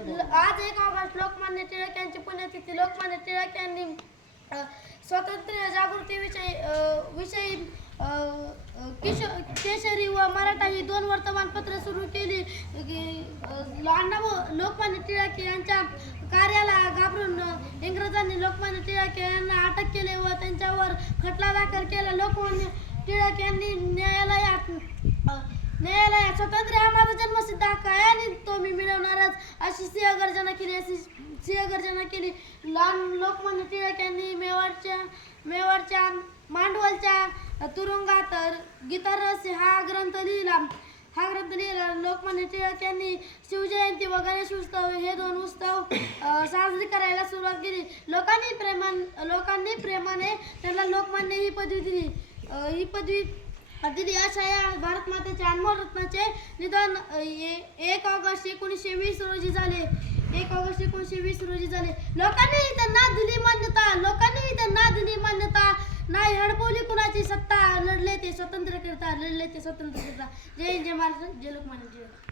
आज 1 ऑगस्ट लोकमान्य टिळक यांची पुण्यतिथी. लोकमान्य टिळक यांनी स्वातंत्र्य जागृती विषयी केशरी व मराठा ही 2 वर्तमानपत्र सुरू केली. लोकमान्य टिळक यांच्या कार्याला घाबरून इंग्रजांनी लोकमान्य टिळक यांना अटक केले व त्यांच्यावर खटला दाखल केला. लोकमान्य टिळक यांनी न्यायालयात स्वतंत्र हा माझा जन्मसिद्ध हक्क आहे आणि तो मी मिळवणारच अशी सिंहगर्जना केली. लोकमान्य टिळक यांनी मेवाडच्या मांडवलच्या तुरुंगात गीतारस हा ग्रंथ लिहिला. लोकमान्य टिळक यांनी शिवजयंती व गणेश उत्सव हे 2 उत्सव साजरी करायला सुरुवात केली. लोकांनी प्रेमाने त्यांना लोकमान्य ही पदवी दिली. अशा या भारत मातेच्या अनमोल रत्नाचे निधन 1 ऑगस्ट 1920 रोजी झाले. लोकांनी त्यांना दिली मान्यता. नाही हडपवली कुणाची सत्ता. लढले ते स्वतंत्र करता. जय हिंद, जय महाराष्ट्र, जय लोकमान्य टिळक.